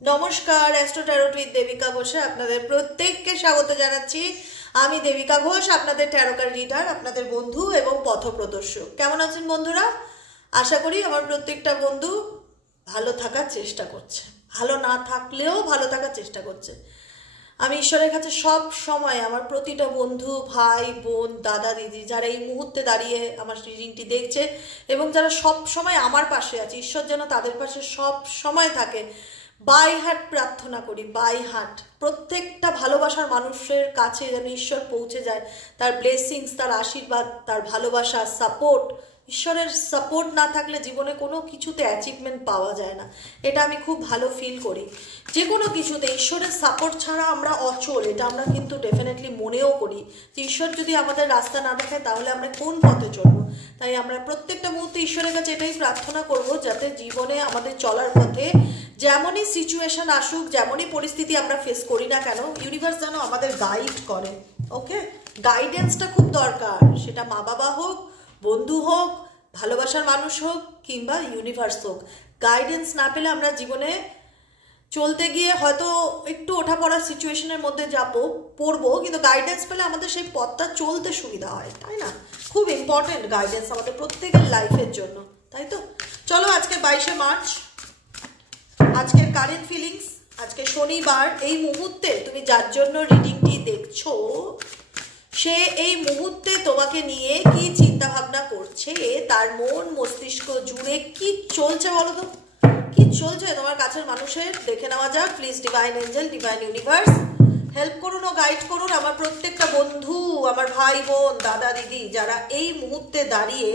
নমস্কার, astro tarot with Devika ঘোষে আপনাদের প্রত্যেককে স্বাগত জানাচ্ছি। আমি দেবিকা ঘোষ, আপনাদের ট্যারোকার রিডার, আপনাদের বন্ধু এবং পথপ্রদর্শক। কেমন আছেন বন্ধুরা? আশা করি আমার প্রত্যেকটা বন্ধু ভালো থাকার চেষ্টা করছে, ভালো না থাকলেও ভালো থাকার চেষ্টা করছে। আমি ঈশ্বরের কাছে সব সময় আমার প্রতিটা বন্ধু, ভাই বোন, দাদা দিদি যারা এই মুহূর্তে দাঁড়িয়ে আমার রিডিংটি দেখছে এবং যারা সব সময় আমার পাশে আছে, ঈশ্বর যেন তাদের পাশে সব সময় থাকে, বাই হার্ট প্রার্থনা করি। বাই হার্ট প্রত্যেকটা ভালোবাসার মানুষের কাছে যেন ঈশ্বর পৌঁছে যায়, তার ব্লেসিংস, তার আশীর্বাদ, তার ভালোবাসা, সাপোর্ট। ঈশ্বরের সাপোর্ট না থাকলে জীবনে কোনো কিছুতে অ্যাচিভমেন্ট পাওয়া যায় না, এটা আমি খুব ভালো ফিল করি। যে কোনো কিছুতে ঈশ্বরের সাপোর্ট ছাড়া আমরা অচল, এটা আমরা কিন্তু ডেফিনেটলি মনেও করি যে ঈশ্বর যদি আমাদের রাস্তা না দেখায় তাহলে আমরা কোন পথে চলবো। তাই আমরা প্রত্যেকটা মুহূর্তে ঈশ্বরের কাছে এটাই প্রার্থনা করব, যাতে জীবনে আমাদের চলার পথে যেমনই সিচুয়েশন আসুক, যেমনই পরিস্থিতি আমরা ফেস করি না কেন, ইউনিভার্স যেন আমাদের গাইড করে। ওকে, গাইডেন্সটা খুব দরকার, সেটা মা বাবা হোক, বন্ধু হোক, ভালোবাসার মানুষ হোক, কিংবা ইউনিভার্স হোক। গাইডেন্স না পেলে আমরা জীবনে চলতে গিয়ে হয়তো একটু ওঠা পড়ার সিচুয়েশনের মধ্যে পড়বো, কিন্তু গাইডেন্স পেলে আমাদের সেই পথটা চলতে সুবিধা হয়, তাই না? খুব ইম্পর্টেন্ট গাইডেন্স আমাদের প্রত্যেকের লাইফের জন্য, তাই তো? চলো, আজকে 22শে মার্চ, আজকের কারেন্ট ফিলিংস, আজকে শনিবার। এই মুহূর্তে তুমি যার জন্য রিডিংটি দেখছো, সে এই মুহূর্তে তোমাকে নিয়ে কি চিন্তা ভাবনা করছে, তার মন মস্তিষ্ক জুড়ে কি চলছে বলো তো? কি চলছে তোমার কাছের মানুষের? দেখে নেওয়া যাক। Please divine angel, divine universe help করুন ও গাইড করুন আমার প্রত্যেকটা বন্ধু, আমার ভাই বোন, দাদা দিদি যারা এই মুহূর্তে দাঁড়িয়ে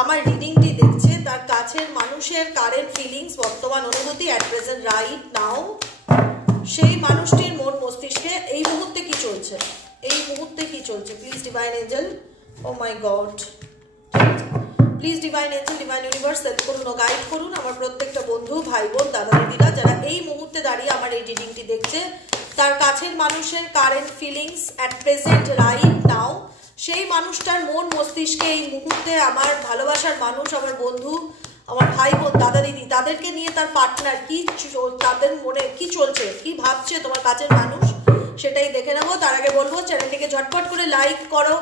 আমার রিডিংটি দেখছে, তার কাছের মানুষের কারেন্ট ফিলিংস, বর্তমান অনুভূতি, অ্যাট প্রেজেন্ট রাইট নাও। সেই মানুষটির মন মস্তিষ্কে এই মুহূর্তে কি চলছে, এই মুহূর্তে কি চলছে? Please divine angel, oh my god, please divine angel, divine universe help করুন ও গাইড করুন আমার প্রত্যেকটা বন্ধু, ভাই বোন, দাদা দিদিরা যারা এই মুহূর্তে দাঁড়িয়ে আমার এই রিডিংটি দেখছে, তার কাছের মানুষের current feelings at present right now. সেই মানুষটার মন মস্তিষ্কে এই মুহূর্তে আমার ভালোবাসার মানুষ, আমার বন্ধু, আমার ভাই বোন, দাদা দিদি, তাদেরকে নিয়ে তার পার্টনার কি, তাদের মনে কি চলছে, কি ভাবছে তোমার কাছের মানুষ, সেটাই দেখে নেবো। তার আগে বলবো চ্যানেলটিকে ঝটপট করে লাইক করো,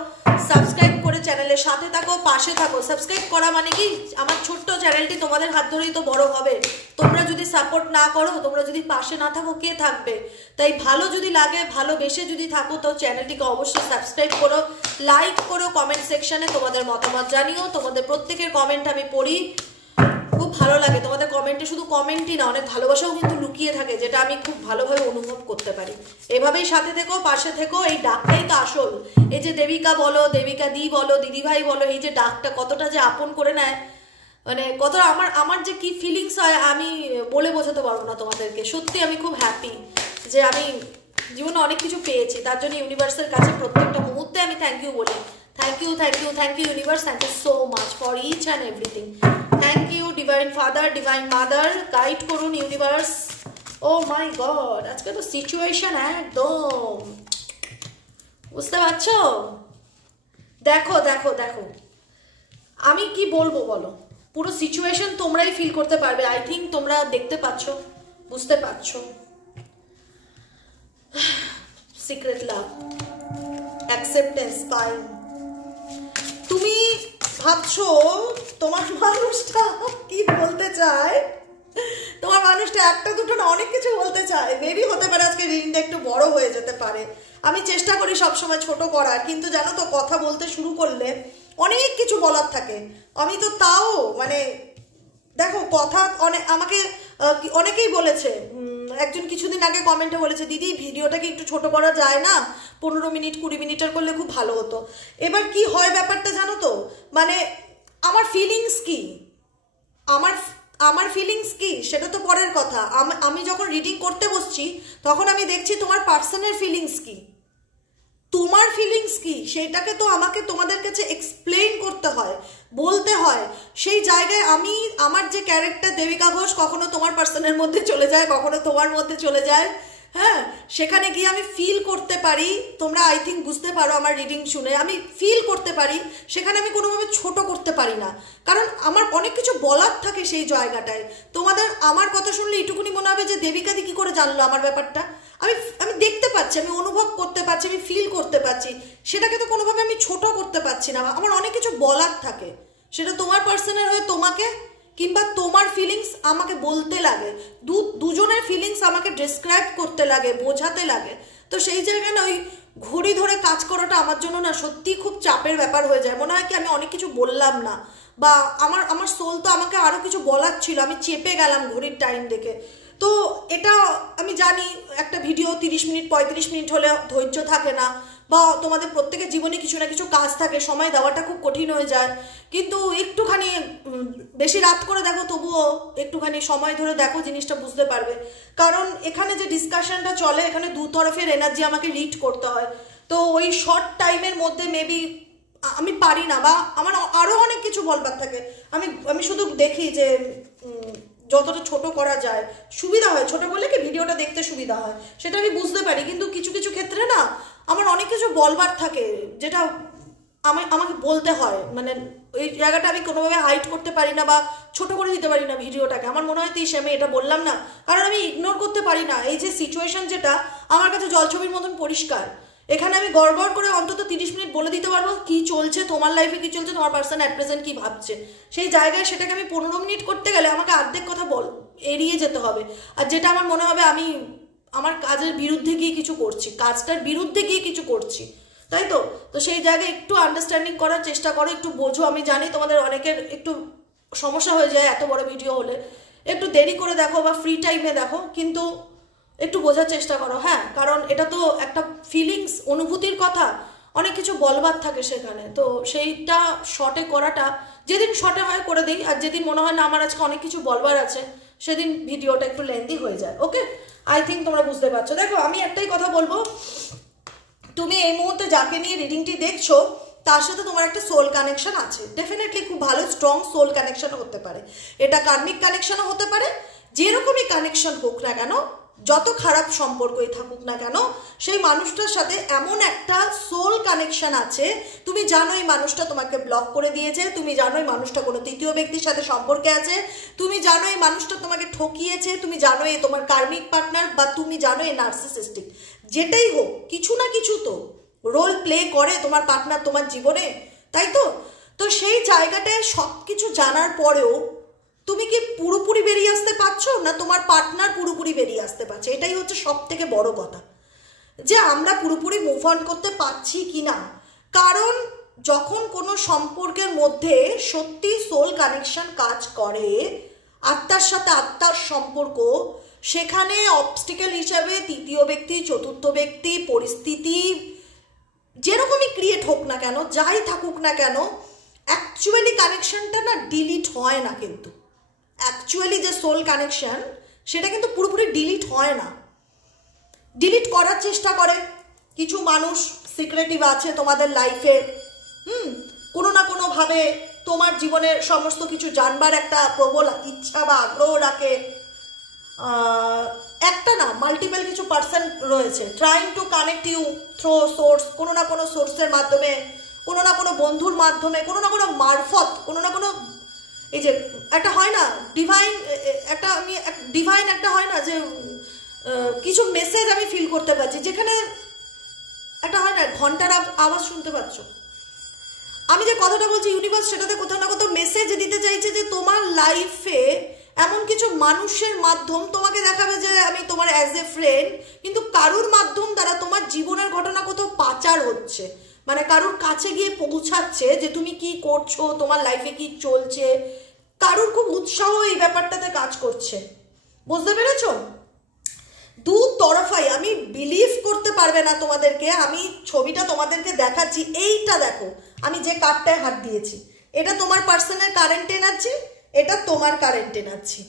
সাবস্ক্রাইব করে চ্যানেলের সাথে থাকো, পাশে থাকো। সাবস্ক্রাইব করা মানে কি, আমার ছোট্ট চ্যানেলটি তোমাদের হাত ধরেই তো বড় হবে। তোমরা যদি সাপোর্ট না করো, তোমরা যদি পাশে না থাকো, কে থাকবে? তাই ভালো যদি লাগে, ভালোবেসে যদি থাকো, তো চ্যানেলটিকে অবশ্যই সাবস্ক্রাইব করো, লাইক করো, কমেন্ট সেকশনে তোমাদের মতামত জানিও। তোমাদের প্রত্যেকের কমেন্ট আমি পড়ি, খুব ভালো লাগে তোমাদের কমেন্টে। শুধু কমেন্টই না, অনেক ভালোবাসাও কিন্তু লুকিয়ে থাকে, যেটা আমি খুব ভালোভাবে অনুভব করতে পারি। এভাবেই সাথে থেকো, পাশে থেকো। এই ডাকটাই তো আসল। এই যে দেবিকা বলো, দেবিকা দি বলো, দিদিভাই বলো, এই যে ডাকটা কতটা যে আপন করে নেয়, মানে কতটা আমার আমার যে কি ফিলিংস হয় আমি বলে বোঝাতে পারবো না তোমাদেরকে। সত্যি আমি খুব হ্যাপি যে আমি জীবনে অনেক কিছু পেয়েছি, তার জন্য ইউনিভার্সের কাছে প্রত্যেকটা মুহূর্তে আমি থ্যাংক ইউ বলি। Thank you, thank you, thank you universe, thank you so much for each and everything. Thank you divine father, divine mother, guide করুন ইউনিভার্স। ও মাই গড, আজকে তো সিচুয়েশন একদম, বুঝতে পারছো? দেখো দেখো দেখো, আমি কি বলবো বলো? পুরো সিচুয়েশন তোমরাই ফিল করতে পারবে। আই থিঙ্ক তোমরা দেখতে পাচ্ছ, বুঝতে পারছো। সিক্রেট লাভ, অ্যাকসেপ্টেন্স, ফাইন। তুমি ভাবছো তোমার মানুষটা কি বলতে চায়, তোমার মানুষটা একটা দুটো না অনেক কিছু বলতে চায়। মেবি হতে পারে আজকে রিডিংটা একটু বড় হয়ে যেতে পারে। আমি চেষ্টা করি সবসময় ছোট করার, কিন্তু জানো তো কথা বলতে শুরু করলে অনেক কিছু বলার থাকে। আমি তো তাও মানে দেখো কথা অনেক আমাকে অনেকেই বলেছে। একজন কিছুদিন আগে কমেন্টে বলেছে, দিদি ভিডিওটাকে একটু ছোট করা যায় না, 15 মিনিট 20 মিনিটের করলে খুব ভালো হতো। এবার কি হয় ব্যাপারটা জানো তো, মানে আমার ফিলিংস কি, আমার আমার ফিলিংস কি সেটা তো পরের কথা। আমি যখন রিডিং করতে বসছি তখন আমি দেখছি তোমার পার্সনের ফিলিংস কি, তোমার ফিলিংস কি, সেটাকে তো আমাকে তোমাদের কাছে এক্সপ্লেইন করতে হয়, বলতে হয়। সেই জায়গায় আমি আমার যে ক্যারেক্টার দেবিকা ঘোষ, কখনো তোমার পার্সনের মধ্যে চলে যায়, কখনো তোমার মধ্যে চলে যায়। হ্যাঁ, সেখানে গিয়ে আমি ফিল করতে পারি, তোমরা আই থিঙ্ক বুঝতে পারো আমার রিডিং শুনে, আমি ফিল করতে পারি, সেখানে আমি কোনোভাবে ছোট করতে পারি না, কারণ আমার অনেক কিছু বলার থাকে সেই জায়গাটায়। তোমাদের আমার কথা শুনলে এটুকুনি মনে হবে যে দেবিকাদি কী করে জানলো আমার ব্যাপারটা। আমি আমি দেখতে পাচ্ছি, আমি অনুভব করতে পারছি, আমি ফিল করতে পারছি, সেটাকে তো কোনোভাবে আমি ছোট করতে পারছি না। আমার অনেক কিছু বলার থাকে, সেটা তোমার পার্সনের হয়ে তোমাকে, কিংবা তোমার ফিলিংস আমাকে বলতে লাগে, দুজনের ফিলিংস আমাকে ডিসক্রাইব করতে লাগে, বোঝাতে লাগে। তো সেই জায়গায় না ওই ঘড়ি ধরে কাজ করাটা আমার জন্য না সত্যি খুব চাপের ব্যাপার হয়ে যায়। মনে হয় কি আমি অনেক কিছু বললাম না, বা আমার সোল তো আমাকে আরও কিছু বলার ছিল, আমি চেপে গেলাম ঘড়ির টাইম দেখে। তো এটা আমি জানি একটা ভিডিও 30 মিনিট 35 মিনিট হলে ধৈর্য থাকে না, বা তোমাদের প্রত্যেকের জীবনে কিছু না কিছু কাজ থাকে, সময় দেওয়াটা খুব কঠিন হয়ে যায়। কিন্তু একটুখানি বেশি রাত করে দেখো, তবুও একটুখানি সময় ধরে দেখো, জিনিসটা বুঝতে পারবে। কারণ এখানে যে ডিসকাশনটা চলে, এখানে দু তরফের এনার্জি আমাকে রিড করতে হয়। তো ওই শর্ট টাইমের মধ্যে মেবি আমি পারি না, বা আমার আরও অনেক কিছু বলবার থাকে। আমি শুধু দেখি যে যতটা ছোট করা যায় সুবিধা হয়, ছোট বলে কি ভিডিওটা দেখতে সুবিধা হয়, সেটা আমি বুঝতে পারি। কিন্তু কিছু কিছু ক্ষেত্রে না আমার অনেক কিছু বলবার থাকে, যেটা আমাকে বলতে হয়। মানে ওই জায়গাটা আমি কোনোভাবে হাইড করতে পারি না, বা ছোট করে দিতে পারি না ভিডিওটাকে। আমার মনে হয় আমি এটা বললাম না, কারণ আমি ইগনোর করতে পারি না এই যে সিচুয়েশন, যেটা আমার কাছে জলছবির মতন পরিষ্কার। এখানে আমি গড়গড় করে অন্তত 30 মিনিট বলে দিতে পারবো কি চলছে তোমার লাইফে, কি চলছে তোমার পার্সন অ্যাট প্রেজেন্ট কি ভাবছে। সেই জায়গায় সেটাকে আমি 15 মিনিট করতে গেলে আমাকে অর্ধেক কথা এড়িয়ে যেতে হবে। আর যেটা আমার মনে হবে আমি আমার কাজের বিরুদ্ধে গিয়ে কিছু করছি, কাজটার বিরুদ্ধে গিয়ে কিছু করছি, তাই তো। তো সেই জায়গায় একটু আন্ডারস্ট্যান্ডিং করার চেষ্টা করো, একটু বোঝো। আমি জানি তোমাদের অনেকের একটু সমস্যা হয়ে যায় এত বড় ভিডিও হলে, একটু দেরি করে দেখো বা ফ্রি টাইমে দেখো, কিন্তু একটু বোঝার চেষ্টা করো। হ্যাঁ, কারণ এটা তো একটা ফিলিংস, অনুভূতির কথা, অনেক কিছু বলবার থাকে সেখানে। তো সেইটা শর্টে করাটা, যেদিন শর্টে হয় করে দিই, আর যেদিন মনে হয় না আমার আজকে অনেক কিছু বলবার আছে, সেদিন ভিডিওটা একটু লেন্দি হয়ে যায়। ওকে, আই থিঙ্ক তোমরা বুঝতে পারছো। দেখো, আমি একটাই কথা বলবো, তুমি এই মুহূর্তে যাকে নিয়ে রিডিংটি দেখছো তার সাথে তোমার একটা সোল কানেকশন আছে, ডেফিনেটলি খুব ভালো স্ট্রং সোল কানেকশনও হতে পারে, এটা কার্মিক কানেকশনও হতে পারে। যেরকমই কানেকশন হোক না কেন, যত খারাপ সম্পর্কই থাকুক না কেন, সেই মানুষটার সাথে এমন একটা সোল কানেকশন আছে। তুমি জানো এই মানুষটা তোমাকে ব্লক করে দিয়েছে, তুমি জানো এই মানুষটা কোনো তৃতীয় ব্যক্তির সাথে সম্পর্কে আছে, তুমি জানো এই মানুষটা তোমাকে ঠকিয়েছে, তুমি জানো এই তোমার কার্মিক পার্টনার, বা তুমি জানো এই নার্সিসিস্টিক। যেটাই হোক, কিছু না কিছু তো রোল প্লে করে তোমার পার্টনার তোমার জীবনে, তাই তো। তো সেই জায়গাটায় সব কিছু জানার পরেও তুমি কি পুরোপুরি বেরিয়ে আসতে পারছো, না তোমার পার্টনার পুরোপুরি বেরিয়ে আসতে পারছে? এটাই হচ্ছে সব থেকে বড় কথা, যে আমরা পুরোপুরি মুভ অন করতে পারছি কি না। কারণ যখন কোনো সম্পর্কের মধ্যে সত্যি সোল কানেকশন কাজ করে, আত্মার সাথে আত্মার সম্পর্ক, সেখানে অবস্টিকেল হিসাবে তৃতীয় ব্যক্তি, চতুর্থ ব্যক্তি, পরিস্থিতি যেরকমই ক্রিয়েট হোক না কেন, যাই থাকুক না কেন, অ্যাকচুয়ালি কানেকশনটা না ডিলিট হয় না। কিন্তু অ্যাকচুয়ালি যে সোল কানেকশন, সেটা কিন্তু পুরোপুরি ডিলিট হয় না, ডিলিট করার চেষ্টা করে কিছু মানুষ। সিক্রেটিভ আছে তোমাদের লাইফে, কোনো না কোনোভাবে তোমার জীবনের সমস্ত কিছু জানবার একটা প্রবল ইচ্ছা বা আগ্রহ রাখে। একটা না, মাল্টিপল কিছু পার্সন রয়েছে, trying to connect you through source, কোনো না কোনো সোর্সের মাধ্যমে, কোনো না কোনো বন্ধুর মাধ্যমে, কোনো না কোনো মারফত, কোনো না কোনো, এই যে একটা হয় না ডিভাইন, একটা আমি ডিভাইন একটা হয় না যে কিছু মেসেজ আমি ফিল করতে পারছি, যেখানে একটা হয় না ঘন্টার আওয়াজ শুনতে পাচ্ছ। আমি যে কথাটা বলছি ইউনিভার্স সেটাতে কোথাও না কোথাও মেসেজ দিতে চাইছে যে তোমার লাইফে এমন কিছু মানুষের মাধ্যম তোমাকে দেখাবে যে আমি তোমার অ্যাজ এ ফ্রেন্ড, কিন্তু কারুর মাধ্যম দ্বারা তোমার জীবনের ঘটনা কোথাও পাচার হচ্ছে, মানে কারুর কাছে গিয়ে পৌঁছাচ্ছে যে তুমি কি করছো, তোমার লাইফে কি চলছে। কারুর খুব উৎসাহ এই ব্যাপারটাতে কাজ করছে, বুঝতে পেরেছো? দু তরফাই, আমি বিলিভ করতে পারবে না তোমাদেরকে, আমি ছবিটা তোমাদেরকে দেখাচ্ছি। এইটা দেখো, আমি যে কার্ডটায় হাত দিয়েছি, এটা তোমার পার্সনের কারেন্ট এনার্জি, এটা তোমার কারেন্ট এনার্জি।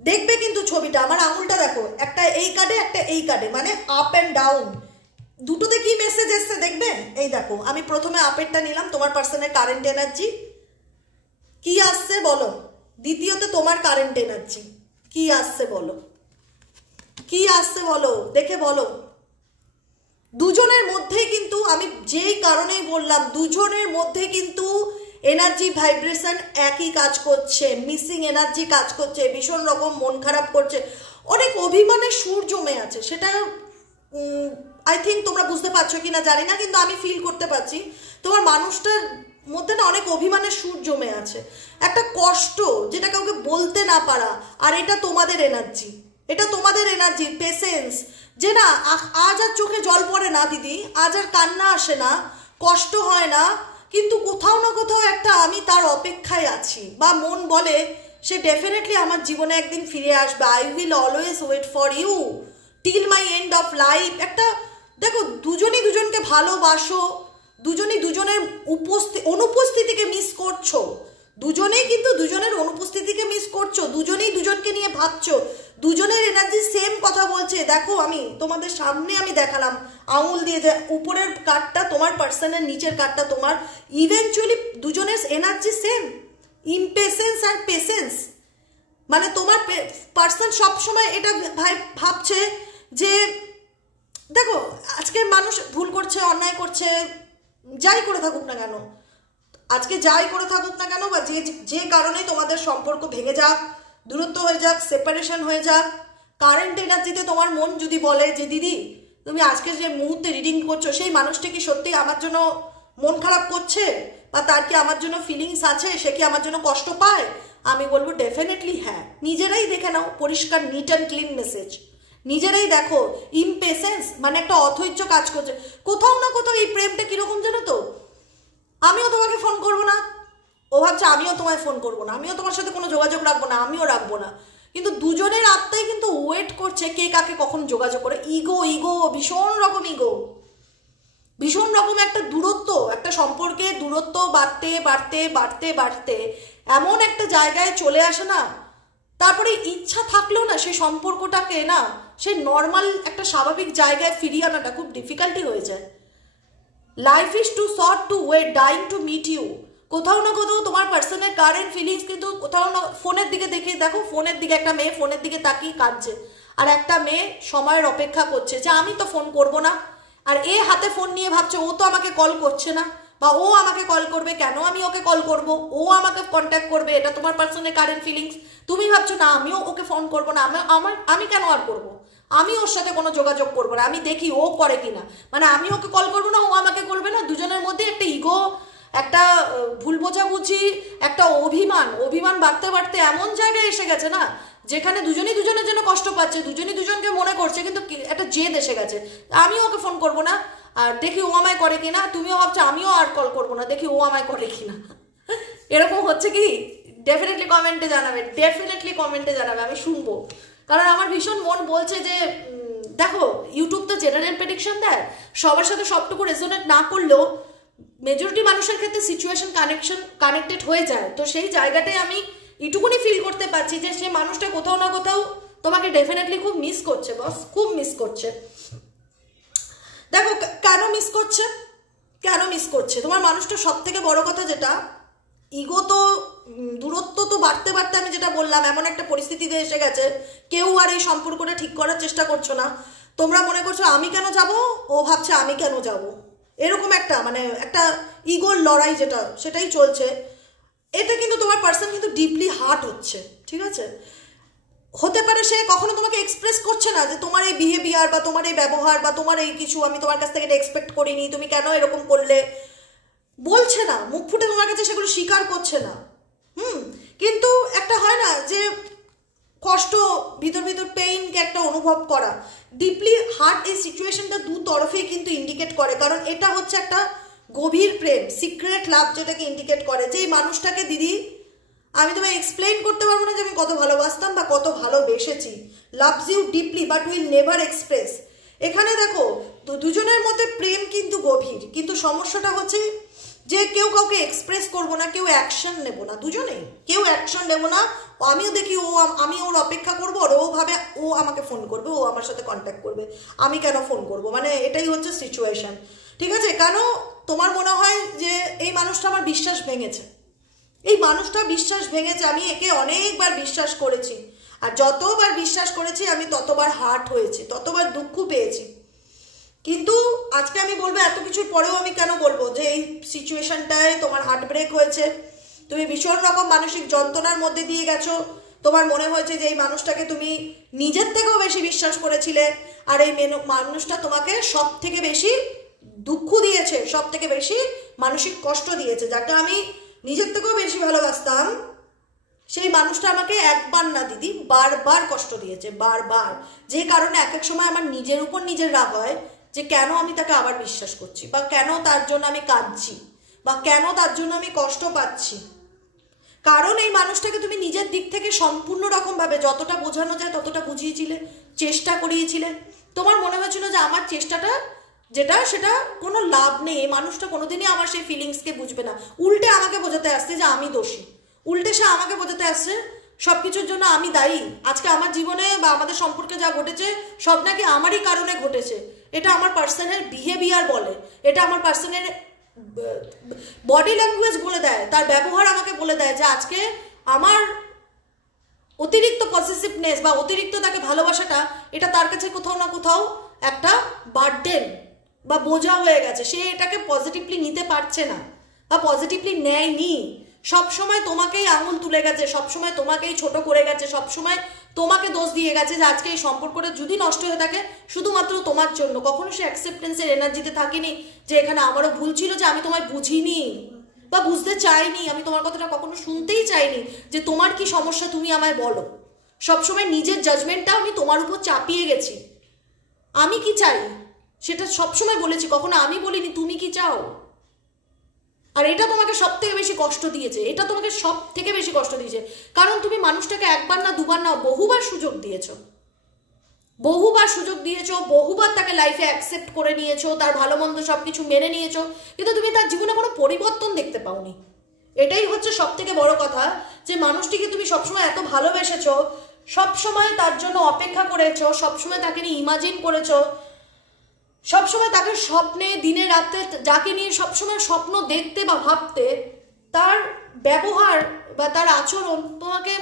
দেখবে কিন্তু ছবিটা, আমার আঙুলটা দেখো, একটা এই কার্ডে একটা এই কার্ডে, মানে আপ অ্যান্ড ডাউন, দুটোতে কি মেসেজ এসছে দেখবে। এই দেখো, আমি প্রথমে আপেরটা নিলাম, তোমার পার্সনের কারেন্ট এনার্জি কি আসছে বলো। দ্বিতীয়তে তোমার কারেন্ট এনার্জি কি আসছে বলো, কি আসছে বলো, দেখে বলো। দুজনের মধ্যেই কিন্তু, আমি যেই কারণেই বললাম, দুজনের মধ্যে কিন্তু এনার্জি ভাইব্রেশন একই কাজ করছে, মিসিং এনার্জি কাজ করছে, ভীষণ রকম মন খারাপ করছে, অনেক অভিমানের সুর জমে আছে। সেটা আই থিঙ্ক তোমরা বুঝতে পারছো কি না জানি না, কিন্তু আমি ফিল করতে পারছি তোমার মানুষটার মধ্যে না অনেক অভিমানের সুর জমে আছে, একটা কষ্ট যেটা কাউকে বলতে না পারা। আর এটা তোমাদের এনার্জি, এটা তোমাদের এনার্জি, পেশেন্স, যে না আজ আর চোখে জল পড়ে না দিদি, আজ আর কান্না আসে না, কষ্ট হয় না, কিন্তু কোথাও না কোথাও একটা আমি তার অপেক্ষায় আছি, বা মন বলে সে ডেফিনেটলি আমার জীবনে একদিন ফিরে আসবে, I will always wait for you till my end of life. একটা দেখো, দুজনেই দুজনকে ভালোবাসো, দুজনেই দুজনের অনুপস্থিতিকে মিস করছো, দুজনেই কিন্তু দুজনের অনুপস্থিতিকে মিস করছো, দুজনেই দুজনকে নিয়ে ভাবছো, দুজনের এনার্জি সেম কথা বলছে। দেখো আমি তোমাদের সামনে আমি দেখালাম আঙুল দিয়ে যে উপরের কার্ডটা তোমার পার্সনের, নিচের কার্ডটা তোমার, ইভেনচুয়ালি দুজনের এনার্জি সেম, ইমপেশেন্স আর পেশেন্স। মানে তোমার পার্সন সবসময় এটা ভাবছে যে দেখো আজকে মানুষ ভুল করছে, অন্যায় করছে, যাই করে থাকুক না কেন, আজকে যাই করে থাকুক না কেন, বা যে কারণে তোমাদের সম্পর্ক ভেঙে যাক, দূরত্ব হয়ে যাক, সেপারেশন হয়ে যাক, কারেন্ট এনার্জিতে তোমার মন যদি বলে যে দিদি তুমি আজকে যে মুহূর্তে রিডিং করছো সেই মানুষটা কি সত্যি আমার জন্য মন খারাপ করছে, বা তার কি আমার জন্য ফিলিংস আছে, সে কি আমার জন্য কষ্ট পায়, আমি বলবো ডেফিনেটলি হ্যাঁ। নিজেরাই দেখে নাও, পরিষ্কার নিট অ্যান্ড ক্লিন মেসেজ, নিজেরাই দেখো। ইমপেশেন্স মানে একটা অধৈর্য কাজ করছে কোথাও না কোথাও। এই প্রেমটা কিরকম জানো তো, আমিও তোমাকে ফোন করবো না, ও ভাবছে আমিও তোমায় ফোন করবো না, আমিও তোমার সাথে কোনো যোগাযোগ রাখবো না, আমিও রাখবো না, কিন্তু দুজনের আত্মাই কিন্তু ওয়েট করছে কে কাকে কখন যোগাযোগ করে। ইগো, ইগো, ভীষণ রকম ইগো, ভীষণ রকম একটা দূরত্ব, একটা সম্পর্কে দূরত্ব বাড়তে বাড়তে বাড়তে বাড়তে এমন একটা জায়গায় চলে আসে না, তারপরে ইচ্ছা থাকলেও না সেই সম্পর্কটাকে না সে নর্মাল একটা স্বাভাবিক জায়গায় ফিরিয়ে আনাটা খুব ডিফিকাল্টি হয়ে যায়। Life is too short to wait, dying to meet you. কোথাও না কোথাও তোমার পার্সনের কারেন্ট ফিলিংস কিন্তু কোথাও না, ফোনের দিকে দেখে দেখো, ফোনের দিকে একটা মেয়ে ফোনের দিকে তাকিয়ে কাঁদছে, আর একটা মেয়ে সময়ের অপেক্ষা করছে যে আমি তো ফোন করব না, আর এ হাতে ফোন নিয়ে ভাবছে ও তো আমাকে কল করছে না, বা ও আমাকে কল করবে কেন, আমি ওকে কল করব, ও আমাকে কন্ট্যাক্ট করবে, এটা তোমার পার্সনের কারেন্ট ফিলিংস। তুমি ভাবছো না আমিও ওকে ফোন করব না, আমি কেন আর করব, আমি ওর সাথে কোনো যোগাযোগ করবো না, আমি দেখি ও করে কিনা, মানে আমি ওকে কল করবো না, ও আমাকে করবে না। দুজনের মধ্যে একটা ইগো, একটা ভুল বোঝাবুঝি, একটা অভিমান বাড়তে বাড়তে এমন জায়গায় এসে গেছে না যেখানে দুজনেই দুজনের জন্য কষ্ট পাচ্ছে, দুজনেই দুজনকে মনে করছে, কিন্তু একটা জেদ এসে গেছে, আমিও ওকে ফোন করবো না, আর দেখি ও আমায় করে কিনা, তুমিও ভাবছো আমিও আর কল করবো না, দেখি ও আমায় করে কিনা। এরকম হচ্ছে কি? ডেফিনেটলি কমেন্টে জানাবে, ডেফিনেটলি কমেন্টে জানাবে, আমি শুনবো। কারণ আমার ভীষণ মন বলছে যে দেখো ইউটিউব তো জেনারেল প্রেডিকশন দেয়, সবার সাথে সবটুকু রেজোনেট না করলেও মেজরিটি মানুষের ক্ষেত্রে সিচুয়েশন কানেক্টেড হয়ে যায়। তো সেই জায়গাটাই আমি এটুকুনি ফিল করতে পারছি যে সে মানুষটা কোথাও না কোথাও তোমাকে ডেফিনেটলি খুব মিস করছে, বস, খুব মিস করছে। দেখো কেন মিস করছে, কেন মিস করছে তোমার মানুষটা, সব থেকে বড় কথা যেটা, ইগো তো, দূরত্ব তো বাড়তে বাড়তে আমি যেটা বললাম এমন একটা পরিস্থিতিতে এসে গেছে, কেউ আর এই সম্পর্কটা ঠিক করার চেষ্টা করছো না। তোমরা মনে করছো আমি কেন যাব, ও ভাবছে আমি কেন যাব, এরকম একটা মানে একটা ইগোর লড়াই যেটা, সেটাই চলছে। এটা কিন্তু তোমার পার্সন কিন্তু ডিপলি হার্ট হচ্ছে, ঠিক আছে। হতে পারে সে কখনো তোমাকে এক্সপ্রেস করছে না যে তোমার এই বিহেভিয়ার বা তোমার এই ব্যবহার বা তোমার এই কিছু আমি তোমার কাছ থেকে এটা এক্সপেক্ট করিনি, তুমি কেন এরকম করলে, বলছে না, মুখ ফুটে তোমার কাছে সেগুলো স্বীকার করছে না। কিন্তু একটা হয় না যে কষ্ট, ভিতর ভিতর পেইনকে একটা অনুভব করা, ডিপলি হার্ট এই সিচুয়েশনটা দু তরফেই কিন্তু ইন্ডিকেট করে। কারণ এটা হচ্ছে একটা গভীর প্রেম, সিক্রেট লাভ, যেটাকে ইন্ডিকেট করে যে এই মানুষটাকে দিদি আমি তোমায় এক্সপ্লেইন করতে পারবো না যে আমি কত ভালোবাসতাম বা কত ভালোবেসেছি। Loves you deeply but will never express. এখানে দেখো দুজনের মধ্যে প্রেম কিন্তু গভীর, কিন্তু সমস্যাটা হচ্ছে যে কেউ কাউকে এক্সপ্রেস করবো না, কেউ অ্যাকশন নেবো না, দুজনেই কেউ অ্যাকশন নেবো না। আমিও দেখি আমি ওর অপেক্ষা করবো, আর ও ভাবে ও আমাকে ফোন করবে, ও আমার সাথে কন্ট্যাক্ট করবে, আমি কেন ফোন করবো, মানে এটাই হচ্ছে সিচুয়েশন, ঠিক আছে। কেন তোমার মনে হয় যে এই মানুষটা আমার বিশ্বাস ভেঙেছে, এই মানুষটা বিশ্বাস ভেঙেছে, আমি একে অনেকবার বিশ্বাস করেছি, আর যতবার বিশ্বাস করেছি আমি ততবার হার্ট হয়েছি, ততবার দুঃখ পেয়েছি। কিন্তু আজকে আমি বলবো, এত কিছুর পরেও আমি কেন বলবো যে এই সিচুয়েশনটায় তোমার হার্ট ব্রেক হয়েছে, তুমি ভীষণ রকম মানসিক যন্ত্রণার মধ্যে দিয়ে গেছো। তোমার মনে হয়েছে যে এই মানুষটাকে তুমি নিজের থেকেও বেশি বিশ্বাস করেছিলে, আর এই মানুষটা তোমাকে সব থেকে বেশি দুঃখ দিয়েছে, সব থেকে বেশি মানসিক কষ্ট দিয়েছে। যাকে আমি নিজের থেকেও বেশি ভালোবাসতাম, সেই মানুষটা আমাকে একবার না দিদি বারবার কষ্ট দিয়েছে, বারবার। যে কারণে এক এক সময় আমার নিজের উপর নিজের রাগ হয় যে কেন আমি তাকে আবার বিশ্বাস করছি, বা কেন তার জন্য আমি কাঁদছি, বা কেন তার জন্য আমি কষ্ট পাচ্ছি। কারণ এই মানুষটাকে তুমি নিজের দিক থেকে সম্পূর্ণ রকমভাবে যতটা বোঝানো যায় ততটা বুঝিয়েছিলে, চেষ্টা করিয়েছিলে। তোমার মনে হয়েছিল যে আমার চেষ্টাটা যেটা সেটা কোনো লাভ নেই, এই মানুষটা কোনোদিনই আমার সেই ফিলিংসকে বুঝবে না। উল্টে আমাকে বোঝাতে আসছে যে আমি দোষী, উল্টে সে আমাকে বোঝাতে আসছে সব কিছুর জন্য আমি দায়ী। আজকে আমার জীবনে বা আমাদের সম্পর্কে যা ঘটেছে সব নাকি আমারই কারণে ঘটেছে। এটা আমার পার্সনের বিহেভিয়ার বলে, এটা আমার পার্সনের বডি ল্যাঙ্গুয়েজ বলে দেয়, তার ব্যবহার আমাকে বলে দেয় যে আজকে আমার অতিরিক্ত পজিটিভনেস বা অতিরিক্ত তাকে ভালোবাসাটা, এটা তার কাছে কোথাও না কোথাও একটা বার্ডেন বা বোঝা হয়ে গেছে। সে এটাকে পজিটিভলি নিতে পারছে না বা পজিটিভলি নেয়নি। সবসময় তোমাকেই আঙুল তুলে গেছে, সবসময় তোমাকেই ছোট করে গেছে, সবসময় তোমাকে দোষ দিয়ে গেছে যে আজকে এই সম্পর্কটা যদি নষ্ট হয়ে থাকে শুধুমাত্র তোমার জন্য। কখনো সে অ্যাকসেপ্টেন্সের এনার্জিতে থাকিনি যে এখানে আমারও ভুল ছিল, যে আমি তোমায় বুঝিনি বা বুঝতে চাইনি, আমি তোমার কথাটা কখনো শুনতেই চাইনি যে তোমার কি সমস্যা তুমি আমায় বলো। সবসময় নিজের জাজমেন্টটা আমি তোমার উপর চাপিয়ে গেছি। আমি কি চাই সেটা সবসময় বলেছি, কখনো আমি বলিনি তুমি কি চাও। আর এটা তোমাকে সব থেকে বেশি কষ্ট দিয়েছে, এটা তোমাকে সব থেকে বেশি কষ্ট দিয়েছে। কারণ তুমি মানুষটাকে একবার না দুবার না বহুবার সুযোগ দিয়েছো, বহুবার সুযোগ দিয়েছো, বহুবার তাকে লাইফে অ্যাকসেপ্ট করে নিয়েছো, তার ভালো মন্দ সব কিছু মেনে নিয়েছো, কিন্তু তুমি তার জীবনে কোনো পরিবর্তন দেখতে পাওনি। এটাই হচ্ছে সব থেকে বড় কথা, যে মানুষটিকে তুমি সবসময় এত ভালোবেসেছো, সবসময় তার জন্য অপেক্ষা করেছো, সবসময় তাকে নিয়ে ইমাজিন করেছো, সবসময় তাকে স্বপ্নে দিনে রাতে যাকে নিয়ে সবসময় স্বপ্ন দেখতে বা ভাবতে, তার ব্যবহার বা তার আচরণ তোমাকে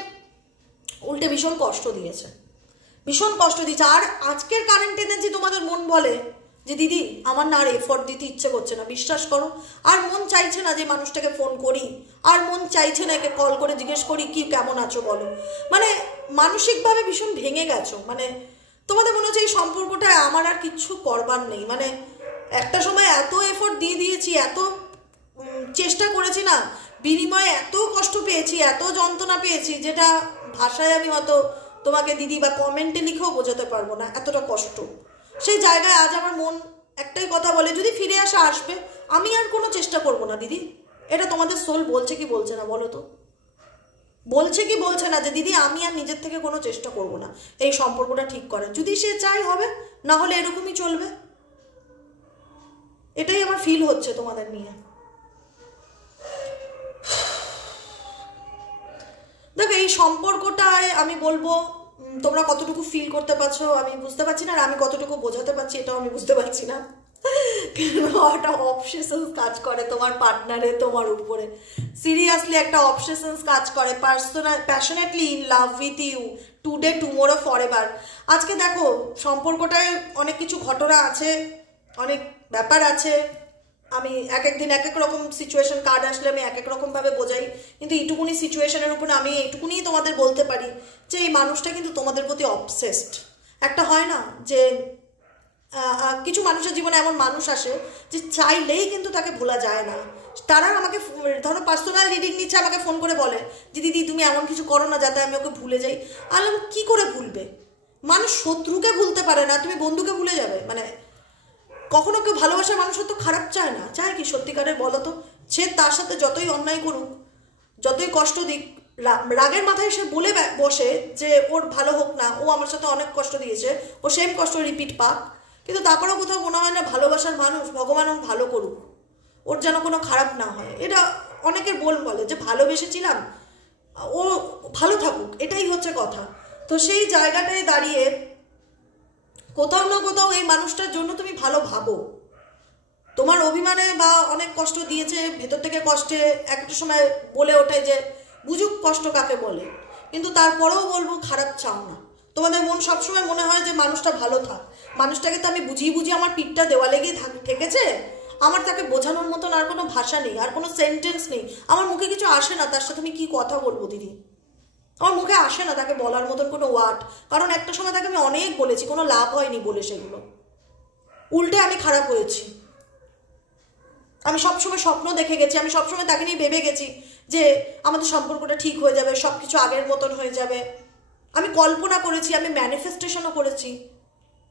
উল্টে ভীষণ কষ্ট দিয়েছে, ভীষণ কষ্ট দিয়েছে। আর আজকের কারেন্ট এনার্জি তোমাদের মন বলে যে দিদি আমার না আর এফোর্ট দিতে ইচ্ছে করছে না, বিশ্বাস করো আর মন চাইছে না যে মানুষটাকে ফোন করি, আর মন চাইছে না একে কল করে জিজ্ঞেস করি কি কেমন আছো বলো। মানে মানসিকভাবে ভীষণ ভেঙে গেছো, মানে তোমাদের মনে হচ্ছে এই সম্পর্কটায় আমার আর কিচ্ছু করবার নেই। মানে একটা সময় এত এফোর্ট দিয়ে দিয়েছি, এত চেষ্টা করেছি না, বিনিময়ে এত কষ্ট পেয়েছি, এত যন্ত্রণা পেয়েছি, যেটা ভাষায় আমি হয়তো তোমাকে দিদি বা কমেন্টে লিখেও বোঝাতে পারবো না, এতটা কষ্ট। সেই জায়গায় আজ আমার মন একটাই কথা বলে, যদি ফিরে আসা আসবে আমি আর কোনো চেষ্টা করবো না দিদি। এটা তোমাদের সোল বলছে কি বলছে না বলো তো, বলছে কি বলছে না যে দিদি আমি আর নিজের থেকে কোনো চেষ্টা করব না এই সম্পর্কটা ঠিক করার। যদি সে চাই হবে, না হলে এরকমই চলবে। এটাই আমার ফিল হচ্ছে তোমাদের নিয়ে। দেখো এই সম্পর্কটায় আমি বলবো তোমরা কতটুকু ফিল করতে পারছো আমি বুঝতে পারছি না, আর আমি কতটুকু বোঝাতে পারছি এটাও আমি বুঝতে পারছি না। একটা অবসেশন কাজ করে তোমার পার্টনারে তোমার উপরে, সিরিয়াসলি একটা অবসেশন কাজ করে, passionately in love with you today tomorrow forever. আজকে দেখো সম্পর্কটায় অনেক কিছু ঘটনা আছে, অনেক ব্যাপার আছে। আমি এক এক দিন এক এক রকম সিচুয়েশন কার্ড আসলে আমি এক এক রকমভাবে বোঝাই, কিন্তু এইটুকুনি সিচুয়েশনের উপরে আমি এইটুকুনি তোমাদের বলতে পারি যে এই মানুষটা কিন্তু তোমাদের প্রতি অবসেসড। একটা হয় না যে কিছু মানুষের জীবনে এমন মানুষ আসে যে চাইলেই কিন্তু তাকে ভোলা যায় না। তারা আমাকে ধরো পার্সোনাল রিডিং নিচ্ছে, আমাকে ফোন করে বলে যে দিদি তুমি এমন কিছু করো না যাতে আমি ওকে ভুলে যাই। আর আমি কী করে ভুলবে? মানুষ শত্রুকে ভুলতে পারে না, তুমি বন্ধুকে ভুলে যাবে? মানে কখনো কেউ ভালোবাসার মানুষের তো খারাপ চায় না, চায় কি সত্যিকারের বলো তো? সে তার সাথে যতই অন্যায় করুক, যতই কষ্ট দিক, রাগের মাথায় সে বলে বসে যে ওর ভালো হোক না, ও আমার সাথে অনেক কষ্ট দিয়েছে, ও সেম কষ্ট রিপিট পাক। কিন্তু তারপরেও কোথাও মনে হয় না ভালোবাসার মানুষ ভগবান ওর ভালো করুক, ওর যেন কোনো খারাপ না হয়। এটা অনেকের বলে যে ভালোবেসেছিলাম, ও ভালো থাকুক, এটাই হচ্ছে কথা। তো সেই জায়গাটায় দাঁড়িয়ে কোথাও না কোথাও এই মানুষটার জন্য তুমি ভালো ভাবো। তোমার অভিমানে বা অনেক কষ্ট দিয়েছে ভেতর থেকে, কষ্টে একটা সময় বলে ওঠে যে বুঝুক কষ্ট কাকে বলে, কিন্তু তারপরেও বলবো খারাপ চাও না। তোমাদের মন সবসময় মনে হয় যে মানুষটা ভালো থাক, মানুষটাকে তো আমি বুঝিয়ে বুঝিয়ে আমার পিঠটা দেওয়ালে গিয়ে ঠেকেছে, আমার তাকে বোঝানোর মতন আর কোনো ভাষা নেই, আর কোনো সেন্টেন্স নেই, আমার মুখে কিছু আসে না তার সাথে আমি কী কথা বলবো দিদি, আমার মুখে আসে না তাকে বলার মতন কোনো ওয়ার্ড। কারণ একটা সময় তাকে আমি অনেক বলেছি, কোনো লাভ হয়নি বলে, সেগুলো উল্টে আমি খারাপ হয়েছি। আমি সবসময় স্বপ্ন দেখে গেছি, আমি সবসময় তাকে নিয়ে ভেবে গেছি যে আমাদের সম্পর্কটা ঠিক হয়ে যাবে, সব কিছু আগের মতন হয়ে যাবে। আমি কল্পনা করেছি, আমি ম্যানিফেস্টেশনও করেছি।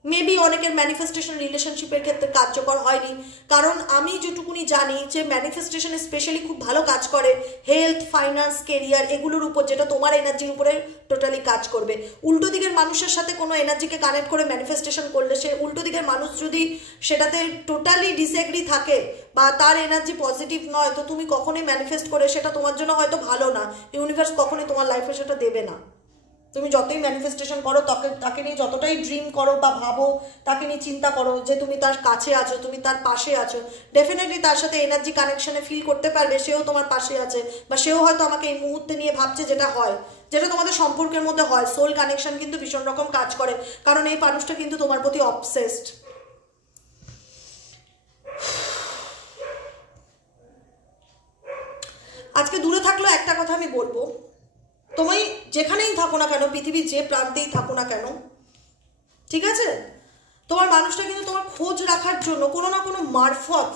মেবি অনেকের ম্যানিফেস্টেশন রিলেশনশিপের ক্ষেত্রে কার্যকর হয়নি, কারণ আমি যেটুকুনি জানি যে ম্যানিফেস্টেশন স্পেশালি খুব ভালো কাজ করে হেলথ, ফাইন্যান্স, কেরিয়ার এগুলোর উপর, যেটা তোমার এনার্জির উপরে টোটালি কাজ করবে। উল্টো দিকের মানুষের সাথে কোনো এনার্জিকে কানেক্ট করে ম্যানিফেস্টেশন করলে সে উল্টো দিকের মানুষ যদি সেটাতে টোটালি ডিসএগ্রি থাকে বা তার এনার্জি পজিটিভ নয়, তো তুমি কখনোই ম্যানিফেস্ট করে সেটা তোমার জন্য হয়তো ভালো না, ইউনিভার্স কখনোই তোমার লাইফে সেটা দেবে না। তুমি যতই ম্যানিফেস্টেশন করো, তাকে নিয়ে যতটাই ড্রিম করো বা ভাবো, তাকে নিয়ে চিন্তা করো যে তুমি তার কাছে আছো, তুমি তার পাশে আছো, ডেফিনেটলি তার সাথে এনার্জি কানেকশনে ফিল করতে পারবে সেও তোমার পাশে আছে, বা সেও হয়তো আমাকে এই মুহূর্তে নিয়ে ভাবছে, যেটা হয়, যেটা তোমাদের সম্পর্কের মধ্যে হয়। সোল কানেকশন কিন্তু ভীষণ রকম কাজ করে, কারণ এই মানুষটা কিন্তু তোমার প্রতি অবসেসড। আজকে দূরে থাকলেও একটা কথা আমি বলবো, তুমি যেখানেই থাকো না কেন, পৃথিবীর যে প্রান্তেই থাকো না কেন, ঠিক আছে, তোমার মানুষটা কিন্তু তোমার খোঁজ রাখার জন্য কোনো না কোনো মারফত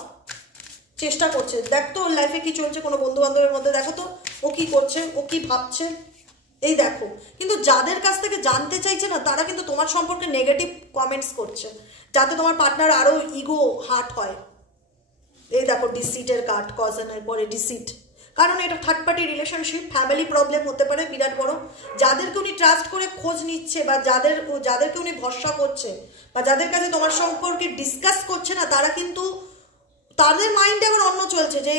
চেষ্টা করছে। দেখ তো ওর লাইফে কি চলছে, কোনো বন্ধু বান্ধবের মধ্যে দেখো তো ও কি করছে, ও কি ভাবছে, এই দেখো। কিন্তু যাদের কাছ থেকে জানতে চাইছে না, তারা কিন্তু তোমার সম্পর্কে নেগেটিভ কমেন্টস করছে, যাতে তোমার পার্টনার আরও ইগো হার্ট হয়। এই দেখো ডিসিটের কার্ড, কজনের পরে ডিসিট, কারণ এটা third party relationship, family problem হতে পারে বিরাট বড়। যাদেরকে উনি ট্রাস্ট করে খোঁজ নিচ্ছে বা যাদেরকে উনি ভরসা করছে বা যাদের কাছে তোমার সম্পর্কে ডিসকাস করছে না, তারা কিন্তু তাদের মাইন্ডে এখন অন্য চলছে, যে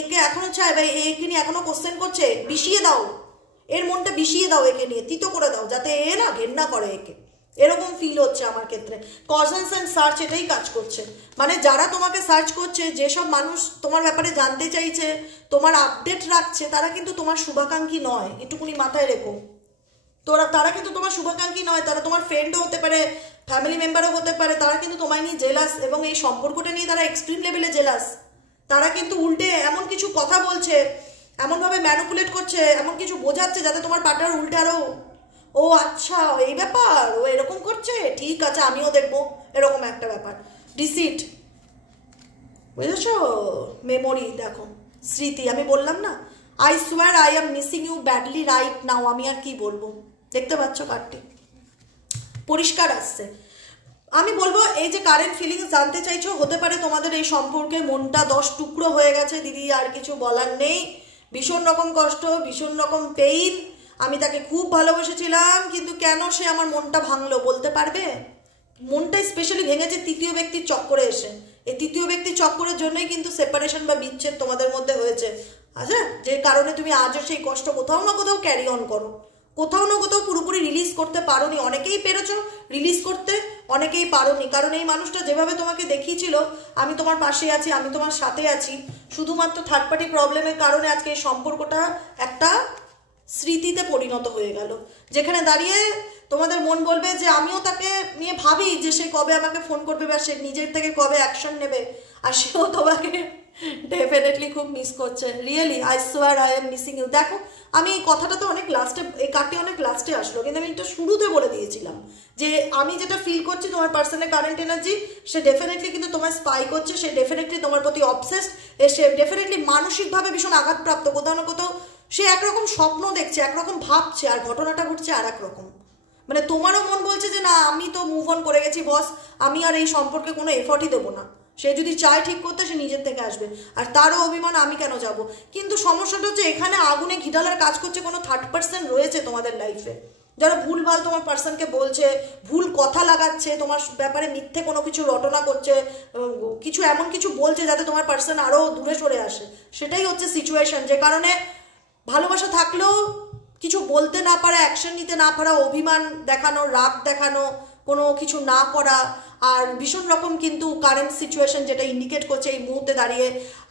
একে এখনো চায় বা একে নিয়ে এখনো কোশ্চেন করছে, বিষিয়ে দাও এর মনটা, বিষিয়ে দাও একে নিয়ে, তিতো করে দাও, যাতে এ না ঘেন্না করে একে, এরকম ফিল হচ্ছে আমার ক্ষেত্রে। কজেন্স অ্যান্ড সার্চ এটাই কাজ করছে, মানে যারা তোমাকে সার্চ করছে, যেসব মানুষ তোমার ব্যাপারে জানতে চাইছে, তোমার আপডেট রাখছে, তারা কিন্তু তোমার শুভাকাঙ্ক্ষী নয়, এটুকুনি মাথায় রেখো। তারা কিন্তু তোমার শুভাকাঙ্ক্ষী নয়, তারা তোমার ফ্রেন্ডও হতে পারে, ফ্যামিলি মেম্বারও হতে পারে, তারা কিন্তু তোমায় নিয়ে জেলাস, এবং এই সম্পর্কটা নিয়ে তারা এক্সট্রিম লেভেলে জেলাস। তারা কিন্তু উল্টে এমন কিছু কথা বলছে, এমনভাবে ম্যানিপুলেট করছে, এমন কিছু বোঝাচ্ছে, যাতে তোমার পার্টনার উল্টে আরও, ও আচ্ছা এই ব্যাপার, ও এরকম করছে, ঠিক আছে আমিও দেখবো, এরকম একটা ব্যাপার। ডিসিট, বুঝেছো? মেমোরি দেখো, স্মৃতি, আমি বললাম না, I swear I am missing you badly right now, আমি আর কি বলবো, দেখতে পাচ্ছ কার্ডটি পরিষ্কার আসছে। আমি বলবো এই যে কারেন্ট ফিলিংস জানতে চাইছো, হতে পারে তোমাদের এই সম্পর্কে মনটা 10 টুকরো হয়ে গেছে দিদি, আর কিছু বলার নেই, ভীষণ রকম কষ্ট, ভীষণ রকম পেইন। আমি তাকে খুব ভালোবেসেছিলাম, কিন্তু কেন সে আমার মনটা ভাঙলো বলতে পারবে? মনটা স্পেশালি ভেঙেছে তৃতীয় ব্যক্তির চক্করে এসে, এই তৃতীয় ব্যক্তির চক্করের জন্যই কিন্তু সেপারেশন বা বিচ্ছেদ তোমাদের মধ্যে হয়েছে। আচ্ছা, যে কারণে তুমি আজও সেই কষ্ট কোথাও না কোথাও ক্যারি অন করো, কোথাও না কোথাও পুরোপুরি রিলিজ করতে পারোনি। অনেকেই পেরেছো রিলিজ করতে, অনেকেই পারোনি, কারণ এই মানুষটা যেভাবে তোমাকে দেখিয়েছিল আমি তোমার পাশে আছি, আমি তোমার সাথে আছি, শুধুমাত্র থার্ড পার্টি প্রবলেমের কারণে আজকে এই সম্পর্কটা একটা স্মৃতিতে পরিণত হয়ে গেল, যেখানে দাঁড়িয়ে তোমাদের মন বলবে যে আমিও তাকে নিয়ে ভাবি যে সে কবে আমাকে ফোন করবে বা সে নিজের থেকে কবে অ্যাকশন নেবে, আর সেও তোমাকে ডেফিনেটলি খুব মিস করছে। Really I swear I am missing you. দেখো আমি এই কথাটা তো অনেক লাস্টে, এই কার্ডটি অনেক লাস্টে আসলো, কিন্তু আমি এটা শুরুতে বলে দিয়েছিলাম যে আমি যেটা ফিল করছি তোমার পার্সনের কারেন্ট এনার্জি, সে ডেফিনেটলি কিন্তু তোমার স্পাই করছে, সে ডেফিনেটলি তোমার প্রতি অবসেসড, সে ডেফিনেটলি মানসিকভাবে ভীষণ আঘাতপ্রাপ্ত, কোথাও না কোথাও সে একরকম স্বপ্ন দেখছে, একরকম ভাবছে, আর ঘটনাটা ঘটছে আর একরকম। মানে তোমারও মন বলছে যে না আমি তো মুভ অন করে গেছি বস, আমি আর এই সম্পর্কে কোনো এফর্টই দেবো না, সে যদি চায় ঠিক করতে সে নিজের থেকে আসবে, আর তারও অভিমান আমি কেন যাব। কিন্তু সমস্যাটা হচ্ছে এখানে আগুনে ঘিডালার কাজ করছে, কোনো থার্ড পার্সন রয়েছে তোমাদের লাইফে, যারা ভুলভাল তোমার পার্সনকে বলছে, ভুল কথা লাগাচ্ছে, তোমার ব্যাপারে মিথ্যে কোনো কিছু রটনা করছে, কিছু এমন কিছু বলছে যাতে তোমার পার্সন আরও দূরে সরে আসে। সেটাই হচ্ছে সিচুয়েশন, যে কারণে ভালোবাসা থাকলেও কিছু বলতে না পারা, অ্যাকশন নিতে না পারা, অভিমান দেখানো, রাগ দেখানো, কোনো কিছু না করা, আর ভীষণ রকম কিন্তু কারেন্ট সিচুয়েশন যেটা ইন্ডিকেট করছে এই মুহূর্তে দাঁড়িয়ে,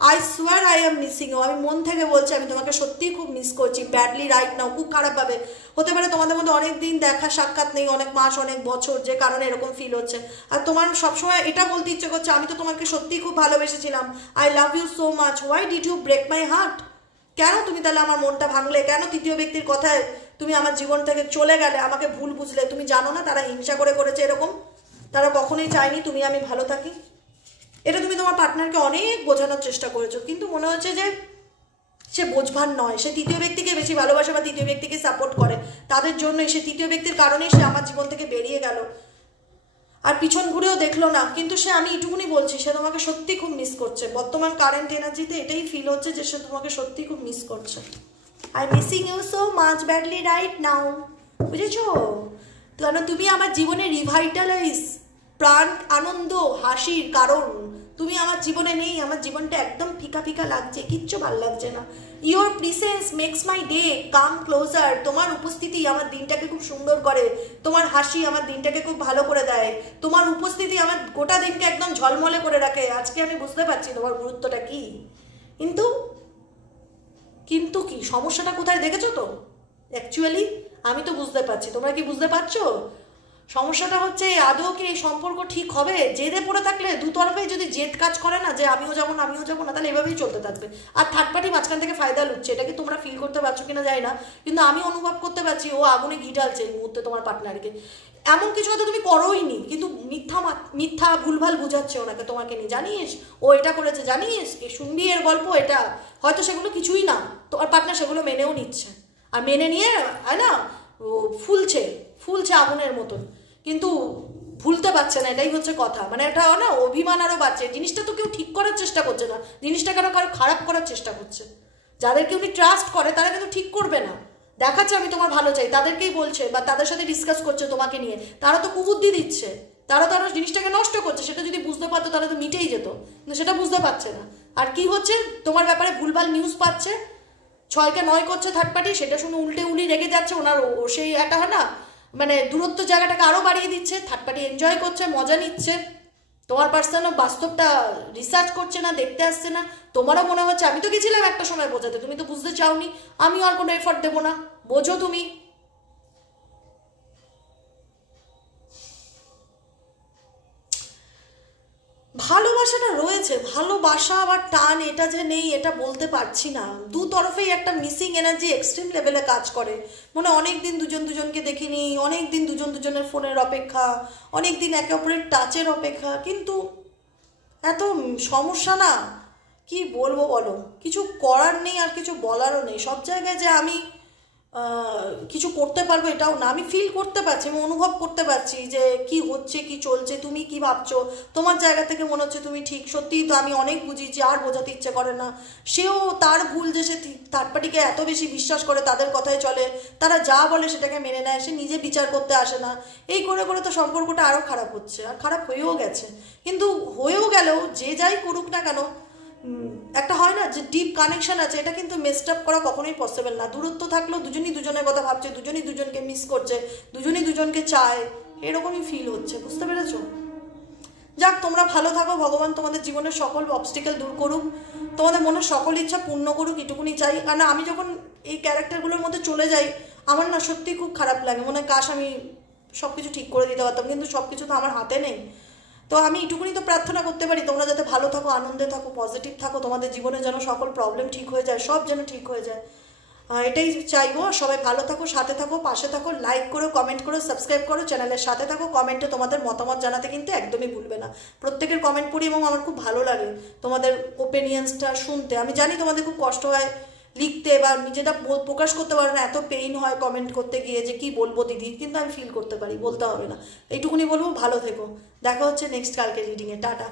I swear I am missing you. আমি মন থেকে বলছি আমি তোমাকে সত্যিই খুব মিস করছি, ব্যাডলি রাইট নাও, খুব খারাপভাবে। হতে পারে তোমাদের মধ্যে অনেক দিন দেখা সাক্ষাৎ নেই, অনেক মাস অনেক বছর, যে কারণে এরকম ফিল হচ্ছে। আর তোমার সবসময় এটা বলতে ইচ্ছে করছে আমি তো তোমাকে সত্যিই খুব ভালোবেসেছিলাম, I love you so much, why did you break my heart. কেন তুমি তাহলে আমার মনটা ভাঙলে? কেন তৃতীয় ব্যক্তির কথায় তুমি আমার জীবন থেকে চলে গেলে, আমাকে ভুল বুঝলে? তুমি জানো না তারা হিংসা করে করেছে এরকম? তারা কখনোই চায়নি তুমি আমি ভালো থাকি। এটা তুমি তোমার পার্টনারকে অনেক বোঝানোর চেষ্টা করেছো, কিন্তু মনে হচ্ছে যে সে বোঝবার নয়, সে তৃতীয় ব্যক্তিকে বেশি ভালোবাসে বা তৃতীয় ব্যক্তিকে সাপোর্ট করে, তাদের জন্যই সে তৃতীয় ব্যক্তির কারণেই সে আমার জীবন থেকে বেরিয়ে গেল, আর পিছন ঘুরেও দেখলো না। কিন্তু সে, আমি এটুকুনি বলছি, সে তোমাকে সত্যি খুব মিস করছে। বর্তমান কারেন্ট এনার্জিতে এটাই ফিল হচ্ছে যে সে তোমাকে সত্যি খুব মিস করছে। I missing you so much badly right now, বুঝেছো? কারণ তুমি আমার জীবনে রিভাইটালাইজ, প্রাণ আনন্দ হাসির কারণ। তুমি আমার জীবনে নেই, আমার জীবনটা একদম ফিকা ফিকা লাগছে, কিচ্ছু ভালো লাগছে না। Your presence makes my day come closer. তোমার উপস্থিতি আমার দিনটাকে খুব সুন্দর করে, তোমার হাসি আমার দিনটাকে খুব ভালো করে দেয়, তোমার উপস্থিতি আমার গোটা দিনকে একদম ঝলমলে করে রাখে। আজকে আমি বুঝতে পারছি তোমার গুরুত্বটা কি, কিন্তু কিন্তু কি সমস্যাটা কোথায় দেখেছো তো? অ্যাকচুয়ালি আমি তো বুঝতে পারছি, তোমরা কি বুঝতে পারছো? সমস্যাটা হচ্ছে আদৌ কি এই সম্পর্ক ঠিক হবে? জেদে পড়ে থাকলে, দুতরফেই যদি জেদ কাজ করে না যে আমিও যাবো না, তাহলে এভাবেই চলতে থাকবে। আর থার্ড পার্টি মাঝখান থেকে ফায়দা লুটছে। এটা কি তোমরা ফিল করতে পারছো কিনা জানি না, কিন্তু আমি অনুভব করতে পারছি ও আগুনে ঘি ঢালছে এই মুহূর্তে তোমার পার্টনারকে। এমন কিছু হয়তো তুমি করোই নি, কিন্তু মিথ্যা ভুলভাল বুঝাচ্ছে ওনাকে তোমাকে নিয়ে। জানিস ও এটা করেছে, জানিস শুনবি এর গল্প, এটা হয়তো সেগুলো কিছুই না, তোমার পার্টনার সেগুলো মেনেও নিচ্ছে, আর মেনে নিয়ে হয় না ফুলছে আগুনের মতন, কিন্তু ভুলতে পারছে না। এটাই হচ্ছে কথা। মানে একটা না অভিমান আরও বাড়ছে। জিনিসটা তো কেউ ঠিক করার চেষ্টা করছে না, জিনিসটা কারো খারাপ করার চেষ্টা করছে। যাদেরকে উনি ট্রাস্ট করে তারা কিন্তু ঠিক করবে না, দেখাচ্ছে আমি তোমার ভালো চাই, তাদেরকেই বলছে বা তাদের সাথে ডিসকাস করছে তোমাকে নিয়ে, তারা তো কুবুদ্ধি দিচ্ছে, তারা জিনিসটাকে নষ্ট করছে। সেটা যদি বুঝতে পারতো তাহলে তো মিটেই যেত, কিন্তু সেটা বুঝতে পারছে না। আর কি হচ্ছে, তোমার ব্যাপারে ভুলভাল নিউজ পাচ্ছে, 6কে 9 করছে থার্ড পার্টি, সেটা শুনে উল্টে উলি রেগে যাচ্ছে। ওনার সেই একটা হয় না, মানে দূরত্ব জায়গাটাকে আরও বাড়িয়ে দিচ্ছে। থার্ড পার্টি এনজয় করছে, মজা নিচ্ছে, তোমার পার্সনও বাস্তবটা রিসার্চ করছে না, দেখতে আসছে না। তোমারও মনে হচ্ছে আমি তো গেছিলাম একটা সময় বোঝাতে, তুমি তো বুঝতে চাওনি, আমিও আর কোনো এফর্ট দেবো না, বোঝো তুমি। ভালোবাসাটা রয়েছে, ভালোবাসা বা টান এটা যে নেই এটা বলতে পারছি না। দু তরফেই একটা মিসিং এনার্জি এক্সট্রিম লেভেলে কাজ করে। মনে অনেক দিন দুজনকে দেখিনি, অনেক দিন দুজনের ফোনের অপেক্ষা, অনেক দিন একে অপরের টাচের অপেক্ষা, কিন্তু এত সমস্যা না, কি বলবো বলো? কিছু করার নেই আর কিছু বলারও নেই। সব জায়গায় যে আমি কিছু করতে পারবো এটাও না। আমি ফিল করতে পারছি, আমি অনুভব করতে পারছি যে কি হচ্ছে, কি চলছে, তুমি কি ভাবছো। তোমার জায়গা থেকে মনে হচ্ছে তুমি ঠিক, সত্যিই তো আমি অনেক বুঝিয়েছি, আর বোঝাতে ইচ্ছে করে না। সেও তার ভুল যে সে থার্ড পার্টিকে এত বেশি বিশ্বাস করে, তাদের কথায় চলে, তারা যা বলে সেটাকে মেনে নেয়, সে নিজে বিচার করতে আসে না। এই করে করে তো সম্পর্কটা আরও খারাপ হচ্ছে, আর খারাপ হয়েও গেছে। কিন্তু হয়েও গেলেও যে যাই করুক না কেন, একটা হয় না যে ডিপ কানেকশন আছে, এটা কিন্তু মেসড আপ করা কখনোই পসিবল না। দূরত্ব থাকলেও দুজনই দুজনের কথা ভাবছে, দুজনই দুজনকে মিস করছে, দুজনই দুজনকে চায়, এরকমই ফিল হচ্ছে। বুঝতে পেরেছো? যাক, তোমরা ভালো থাকো, ভগবান তোমাদের জীবনের সকল অবস্টিকেল দূর করুক, তোমাদের মনের সকল ইচ্ছা পূর্ণ করুক, এটুকুনি চাই। কারণ আমি যখন এই ক্যারেক্টারগুলোর মধ্যে চলে যাই, আমার না সত্যি খুব খারাপ লাগে, মনে হয় কাশ আমি সব কিছু ঠিক করে দিতে পারতাম, কিন্তু সব কিছু তো আমার হাতে নেই। তো আমি এটুকুনি তো প্রার্থনা করতে পারি তোমরা যাতে ভালো থাকো, আনন্দে থাকো, পজিটিভ থাকো, তোমাদের জীবনে যেন সকল প্রবলেম ঠিক হয়ে যায়, সব যেন ঠিক হয়ে যায়, এটাই চাইবো। সবাই ভালো থাকো, সাথে থাকো, পাশে থাকো, লাইক করো, কমেন্ট করো, সাবস্ক্রাইব করো, চ্যানেলের সাথে থাকো। কমেন্টে তোমাদের মতামত জানাতে কিন্তু একদমই ভুলবে না। প্রত্যেকের কমেন্ট পড়ি এবং আমার খুব ভালো লাগে তোমাদের ওপিনিয়ন্সটা শুনতে। আমি জানি তোমাদের খুব কষ্ট হয় লিখতে বা নিজেটা প্রকাশ করতে পারো না, এত পেইন হয় কমেন্ট করতে গিয়ে যে কি বলবো দিদি, কিন্তু আমি ফিল করতে পারি, বলতে হবে না। এইটুকুনি বলবো, ভালো থেকো। দেখা হচ্ছে নেক্সট কালকে রিডিংয়ে। টাটা।